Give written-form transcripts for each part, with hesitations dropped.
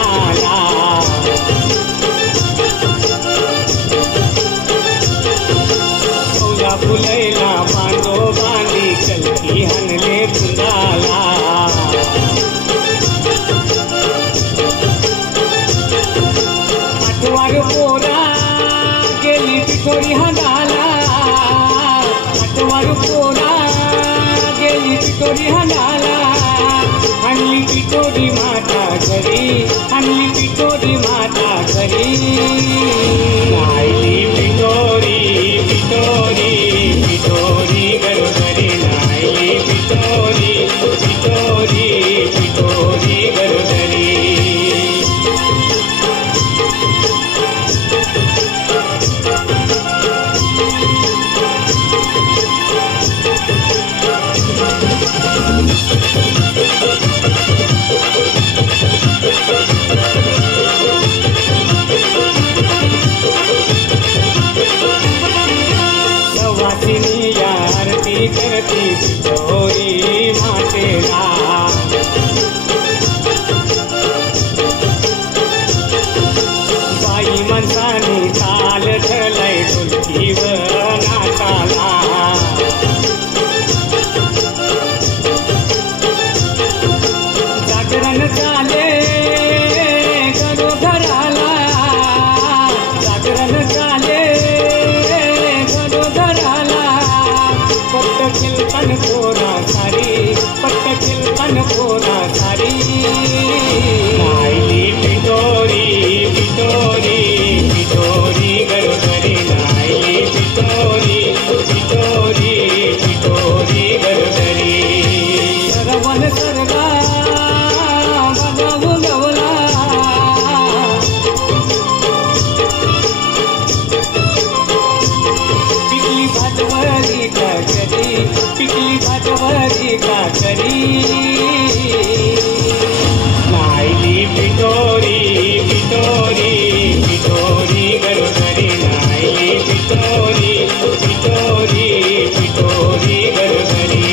पुण्याला फौजा फुलैला पांडोबांनी कलकी हनले कुंडाला आठवार पोरा गेली पिठोरी हंडाला आठवार पोरा गेली पिठोरी हंडाला आणली पिठोरी माता घरी आणली पिठोरी माता घरी नायली पिठोरी पिठोरी पिठोरी घरोघरी नायली पिठोरी पिठोरी पिठोरी घरोघरी सवासिनी आरती करती पिठोरी मातेला बाई माणसाने ताल धरलाय ढोलकीवर नाचाला जागरण चाले घरोघराला जागरण चाले घरोघराला पट्ट किलपन पोरा सारी पट्ट किलपन पोरा सारी नायली पिठोरी पिठोरी पिठोरी घरोघरी नायली पिठोरी पिठोरी पिठोरी घरोघरी सरवन सरगा बजावू गवला पिकली भाजवरी का करी पिकली भाजवरी का करी नायली पिठोरी पिठोरी पिठोरी घरोघरी नायली पिठोरी पिठोरी पिठोरी घरोघरी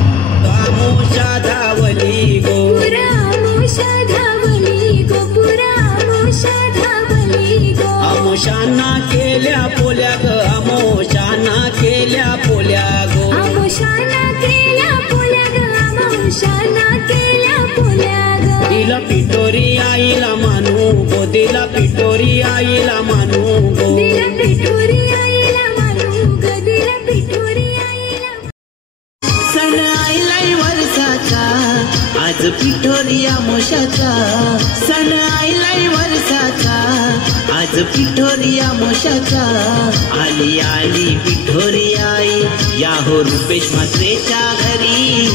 आमोशा धावली गो पुरा आमोशा धावली गो पुरा आमोशा धावली गो आमोशाना केल्या पोल्या ग आमोशाना केल्या पोल्या गो आमोशाना केल्या पोल्या ग आमोशाना केल्या पोल्या ग दिला पिठोरी आईला मानू गो दिला पिठोरी आईला मानू गो दिला पिठोरी आईला मानू ग दिला पिठोरी आईला सण आईलाई वर्षाचा आज पिठोरी आमोशाचा सण आईलाई वर्षाचा आज पिठोरी आमोशाचा आली आली पिठोरी आई या हो रुपेश म्हात्रेच्या घरी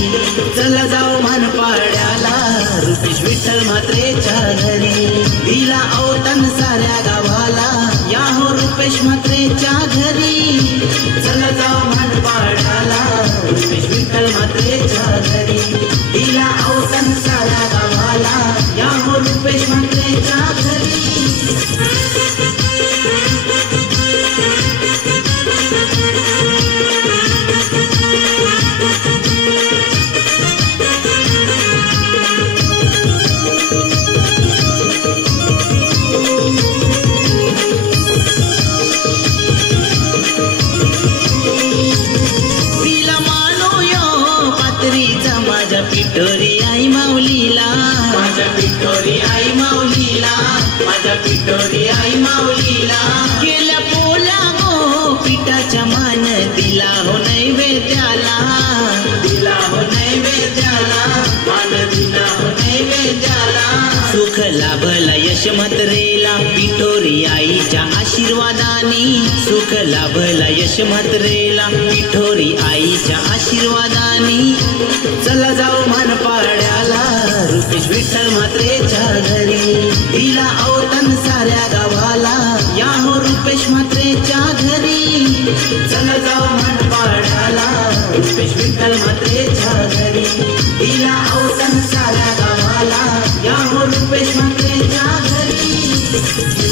चला जाऊ मानपाड्याला रुपेश विठ्ठल म्हात्रेच्या घरी दिला अवतन साऱ्या गावाला या हो रुपेश म्हात्रेच्या घरी चला जाऊ मानपाड्याला रुपेश विठ्ठल म्हात्रेच्या घरी दिला अवतन साऱ्या गावाला या हो रुपेश म्हात्रेच्या घरी तिला मानो यो पात्रीचा माझ्या पिठोरी आई माऊलीला माझ्या पिठोरी आई माऊलीला माझ्या पिठोरी आई माऊलीला गेल्या पोल्या गो पिठाच्या मान दिला हो नैवेद्याला दिला हो नैवेद्याला मान दिला हो नैवेद्याला सुख लाभला यश म्हात्रेला पिठोरी आईच्या आशीर्वादाने सुख लाभला यश म्हात्रेला पिठोरी आईच्या आशीर्वादाने चला जाऊ मानपाड्याला रुपेश विठ्ठल म्हात्रेच्या घरी दिला अवतन साऱ्या गावाला या हो रुपेश म्हात्रेच्या घरी चला जाऊ मानपाड्याला रुपेश विठ्ठल म्हात्रेच्या घरी दिला अवतन साऱ्या गावाला या हो रुपेश म्हात्रेच्या घरी